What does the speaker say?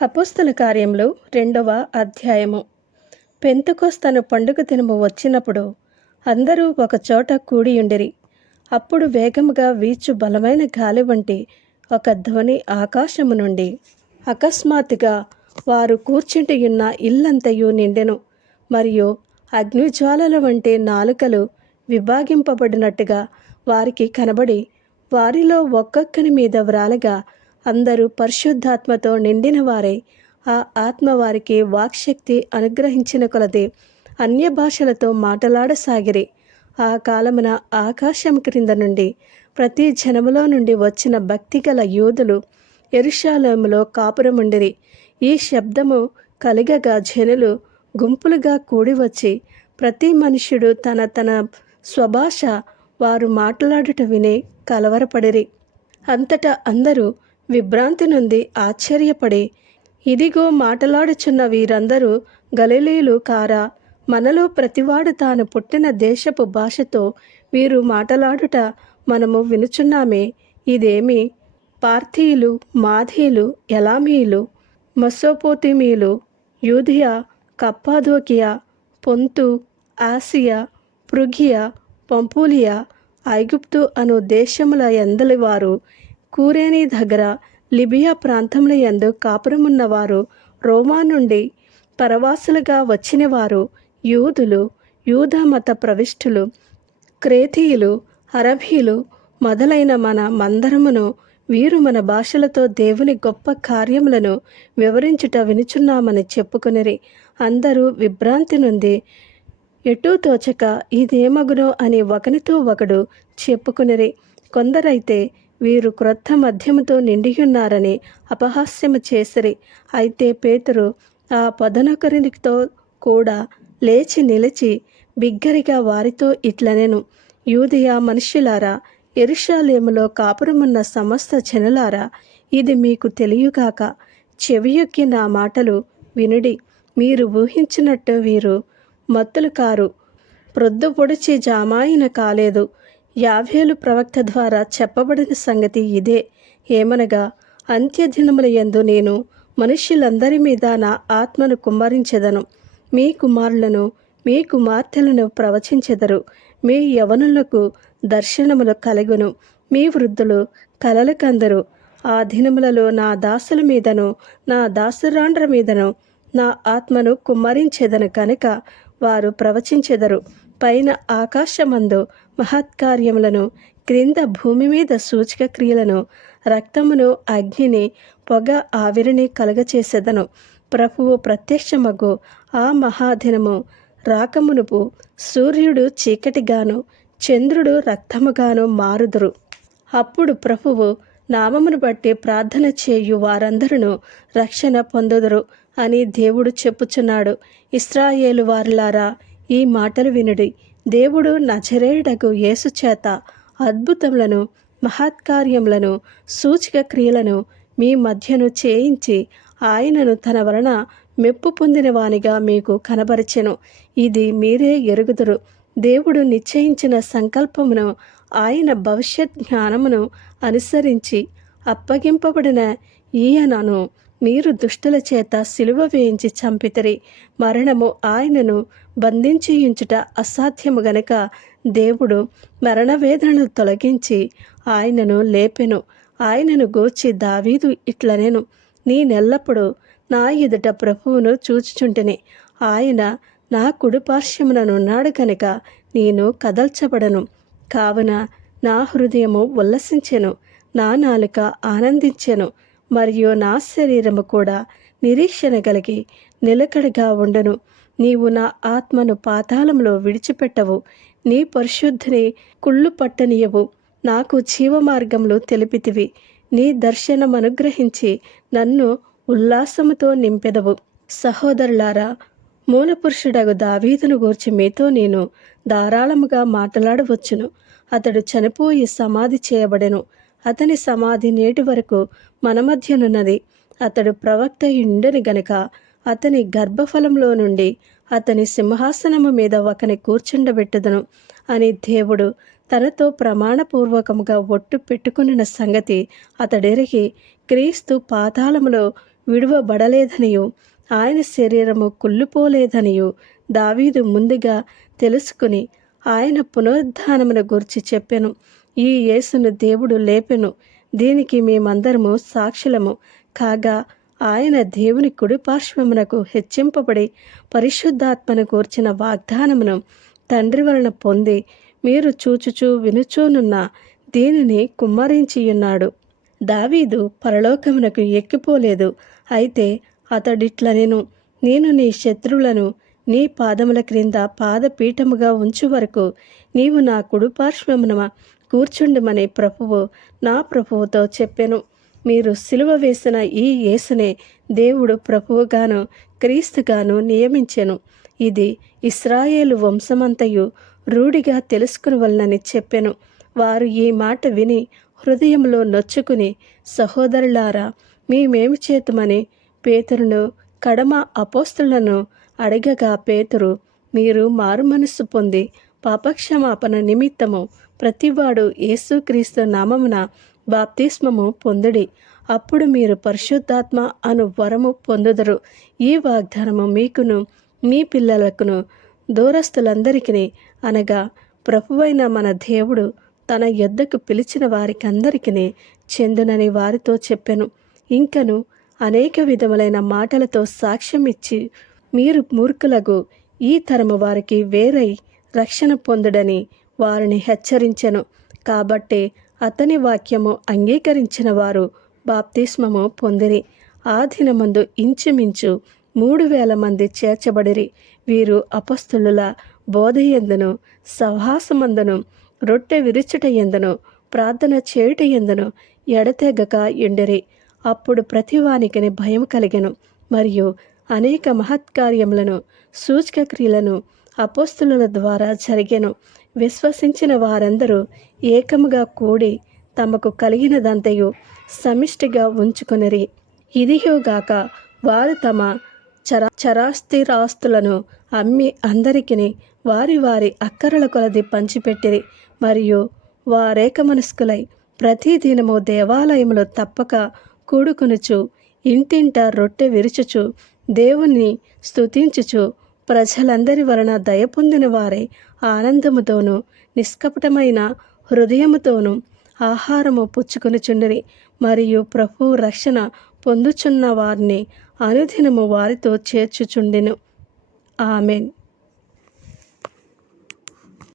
అపోస్తల కార్యములు 2వ అధ్యాయము. పెంతెకొస్తను పండుగ దినము వచ్చినప్పుడు అందరూ ఒకచోట కూడియుండిరి. అప్పుడు వేగముగా వీచు బలమైన గాలి వంటి ఒక ధ్వని ఆకాశము నుండి అకస్మాత్తుగా వారు కూర్చుంటియున్న ఇల్లంతయు నిండెను. మరియు అగ్నిజ్వాలల వంటి నాలుకలు విభాగింపబడినట్టుగా వారికి కనబడి వారిలో ఒక్కొక్కని మీద వ్రాలగా అందరూ పరిశుద్ధాత్మతో నిండిన వారై ఆ ఆత్మ వారికి వాక్శక్తి అనుగ్రహించిన కొలది అన్య భాషలతో మాటలాడసాగిరి. ఆ కాలమున ఆకాశం క్రింద నుండి ప్రతి జనములో నుండి వచ్చిన భక్తిగల యూదులు యెరూషలేములో కాపురముండిరి. ఈ శబ్దము కలిగగా జనులు గుంపులుగా కూడివచ్చి ప్రతి మనుష్యుడు తన తన స్వభాష వారు మాట్లాడుట విని కలవరపడిరి. అంతటా అందరూ విభ్రాంతి నుండి ఆశ్చర్యపడి, ఇదిగో మాటలాడుచున్న వీరందరూ గలిలీయులు కారా? మనలో ప్రతివాడు తాను పుట్టిన దేశపు భాషతో వీరు మాటలాడుట మనము వినుచున్నామే. ఇదేమి? పార్థీయులు, మాదీయులు, ఎలామీయులు, మెసొపొతేమియులు, యూదయ, కప్పదొకియ, పొంతు, ఆసియా, ఫ్రుగియ, పంఫూలియ, ఐగుప్తు అను దేశముల యందలి వారు, కురేనీ దగ్గర లిబియా ప్రాంతముల యందు కాపురమున్నవారు, రోమా నుండి పరవాసులుగా వచ్చినవారు, యూదులు, యూదా మత ప్రవిష్టులు, క్రేతీయులు, అరబీలు మొదలైన మన మందరమును వీరు మన భాషలతో దేవుని గొప్ప కార్యములను వివరించుట వినుచున్నామని చెప్పుకొనిరి. అందరూ విభ్రాంతి నుండి ఎటూ తోచక ఇదేమగునో అని ఒకనితో ఒకడు చెప్పుకొనిరి. కొందరైతే వీరు క్రొత్త మద్యముతో నిండియున్నారని అపహాస్యము చేసిరి. అయితే పేతురు ఆ పొదనొకరితో కూడా లేచి నిలిచి బిగ్గరగా వారితో ఇట్లనెను, యూదయ మనుష్యులారా, యెరూషలేములో కాపురమున్న సమస్త జనులారా, ఇది మీకు తెలియగాక చెవియొక్కి నా మాటలు వినుడి. మీరు ఊహించినట్టు వీరు మత్తులు కారు, ప్రొద్దు పొడిచి జామాయిన కాలేదు. యావేలు ప్రవక్త ద్వారా చెప్పబడిన సంగతి ఇదే. ఏమనగా, అంత్యదినముల యందు నేను మనుష్యులందరి మీద నా ఆత్మను కుమ్మరించెదను. మీ కుమారులను మీ కుమార్తెలను ప్రవచించెదరు. మీ యవనులకు దర్శనములు కలుగును. మీ వృద్ధులు కలలు కందరు. ఆ దినములలో నా దాసుల మీదను నా దాసురాండ్ర మీదను నా ఆత్మను కుమ్మరించెదను కనుక వారు ప్రవచించెదరు. పైన ఆకాశమందు మహత్కార్యములను, క్రింద భూమి మీద సూచక క్రియలను, రక్తమును, అగ్నిని, పొగ, ఆవిరిని కలుగచేసెదను. ప్రభువు ప్రత్యక్షమగు ఆ మహాదినము రాకమునుపు సూర్యుడు చీకటిగాను చంద్రుడు రక్తముగాను మారుదురు. అప్పుడు ప్రభువు నామమును బట్టి ప్రార్థన చేయు వారందరూ రక్షణ పొందుదురు అని దేవుడు చెప్పుచున్నాడు. ఇశ్రాయేలు వారులారా, ఈ మాటలు వినుడి. దేవుడు నజరేయుడగు యేసు చేత అద్భుతములను, మహత్కార్యములను, సూచక క్రియలను మీ మధ్యను చేయించి ఆయనను తన వలన మెప్పు పొందిన వానిగా మీకు కనబరచెను. ఇది మీరే ఎరుగుదురు. దేవుడు నిశ్చయించిన సంకల్పమును, ఆయన భవిష్యత్ జ్ఞానమును అనుసరించి అప్పగింపబడిన ఈయనను మీరు దుష్టుల చేత సిలువ వేయించి చంపితిరి. మరణము ఆయనను బంధించియుంచుట అసాధ్యము గనుక దేవుడు మరణవేదనలు తొలగించి ఆయనను లేపెను. ఆయనను గూర్చి దావీదు ఇట్లనెను, నేనెల్లప్పుడు నా ఎదుట ప్రభువును చూచుచుంటిని. ఆయన నా కుడిపార్శ్వముననున్నాడు కనుక నేను కదల్చబడను. కావున నా హృదయము ఉల్లసించెను, నా నాలుక ఆనందించెను, మరియు నా శరీరము కూడా నిరీక్షణ కలిగి నిలకడగా ఉండును. నీవు నా ఆత్మను పాతాళంలో విడిచిపెట్టవు, నీ పరిశుద్ధిని కుళ్ళు పట్టనీయవు. నాకు జీవమార్గములు తెలిపితివి. నీ దర్శనం అనుగ్రహించి నన్ను ఉల్లాసముతో నింపెదవు. సహోదరులారా, మూలపురుషుడగు దావీదును గూర్చి మీతో నేను ధారాళముగా మాట్లాడవచ్చును. అతడు చనిపోయి సమాధి చేయబడెను. అతని సమాధి నేటి వరకు మన మధ్యనున్నది. అతడు ప్రవక్త ఉండెను గనుక అతని గర్భఫలంలో నుండి అతని సింహాసనము మీద ఒకని కూర్చుండబెట్టుదును అని దేవుడు తనతో ప్రమాణపూర్వకముగా ఒట్టు పెట్టుకున్న సంగతి అతడెరిగి క్రీస్తు పాతాళములో విడువబడలేదనియు ఆయన శరీరము కుళ్ళిపోలేదనియు దావీదు ముందుగా తెలుసుకుని ఆయన పునరుద్ధానమును గురించి చెప్పెను. ఈ యేసును దేవుడు లేపెను, దీనికి మేమందరము సాక్షులము. కాగా ఆయన దేవుని కుడిపార్శ్వమునకు హెచ్చింపబడి పరిశుద్ధాత్మను కూర్చిన వాగ్దానమును తండ్రి వలన పొంది మీరు చూచుచూ వినుచూనున్న దీనిని కుమ్మరించియున్నాడు. దావీదు పరలోకమునకు ఎక్కిపోలేదు, అయితే అతడిట్లనెను, నేను నీ శత్రువులను నీ పాదముల క్రింద పాదపీఠముగా ఉంచు వరకు నీవు నా కుడిపార్శ్వమున కూర్చుండుమని ప్రభువు నా ప్రభువుతో చెప్పెను. మీరు సిలువ వేసిన ఈ యేసునే దేవుడు ప్రభువుగాను క్రీస్తుగాను నియమించెను. ఇది ఇశ్రాయేలు వంశమంతయు రూఢిగా తెలుసుకునవలనని చెప్పెను. వారు ఈ మాట విని హృదయంలో నొచ్చుకుని, సహోదరులారా, మేమేమి చేతుమని పేతురును కడమ అపోస్తలులను అడగగా, పేతురు, మీరు మారుమనస్సు పొంది పాపక్షమాపణ నిమిత్తము ప్రతివాడు యేసుక్రీస్తు నామమున బాప్తిస్మము పొందుడి, అప్పుడు మీరు పరిశుద్ధాత్మ అను వరము పొందుదరు. ఈ వాగ్దానము మీకును మీ పిల్లలకును దూరస్తులందరికీ, అనగా ప్రభువైన మన దేవుడు తన యొద్దకు పిలిచిన వారికందరికీ చెందునని వారితో చెప్పెను. ఇంకను అనేక విధములైన మాటలతో సాక్ష్యం ఇచ్చి, మీరు మూర్ఖులకు ఈ తరము వారికి వేరై రక్షణ పొందుడని వారిని హెచ్చరించెను. కాబట్టి అతని వాక్యము అంగీకరించిన వారు బాప్తిస్మము పొందిరి. ఆ దినమందు ఇంచుమించు 3,000 మంది చేర్చబడిరి. వీరు అపొస్తలుల బోధయందును, సహవాసమందును, రొట్టె విరుచుట యందును, ప్రార్థన చేయుట యందును ఎడతెగక ఎండిరి. అప్పుడు ప్రతివానికి భయం కలిగెను, మరియు అనేక మహత్కార్యములను సూచక క్రియలను అపొస్తలుల ద్వారా జరిగెను. విశ్వసించిన వారందరూ ఏకముగా కూడి తమకు కలిగినదంతయు సమిష్టిగా ఉంచుకొనిరి. ఇదియోగాక వారు తమ చరాస్థిరాస్తులను అమ్మి అందరికిని వారి వారి అక్కరల కొలది పంచిపెట్టిరి. మరియు వారేకమనస్కులై ప్రతిదినము దేవాలయములో తప్పక కూడుకొనుచు, ఇంటింట రొట్టె విరుచుచు, దేవుని స్తుతించుచు, ప్రజలందరి వలన దయ పొందిన వారే ఆనందముతోనూ నిష్కపటమైన హృదయముతోనూ ఆహారము పుచ్చుకొనుచుండిరి. మరియు ప్రభువు రక్షణ పొందుచున్న వారిని అనుదినము వారితో చేర్చుచుండెను. ఆమెన్.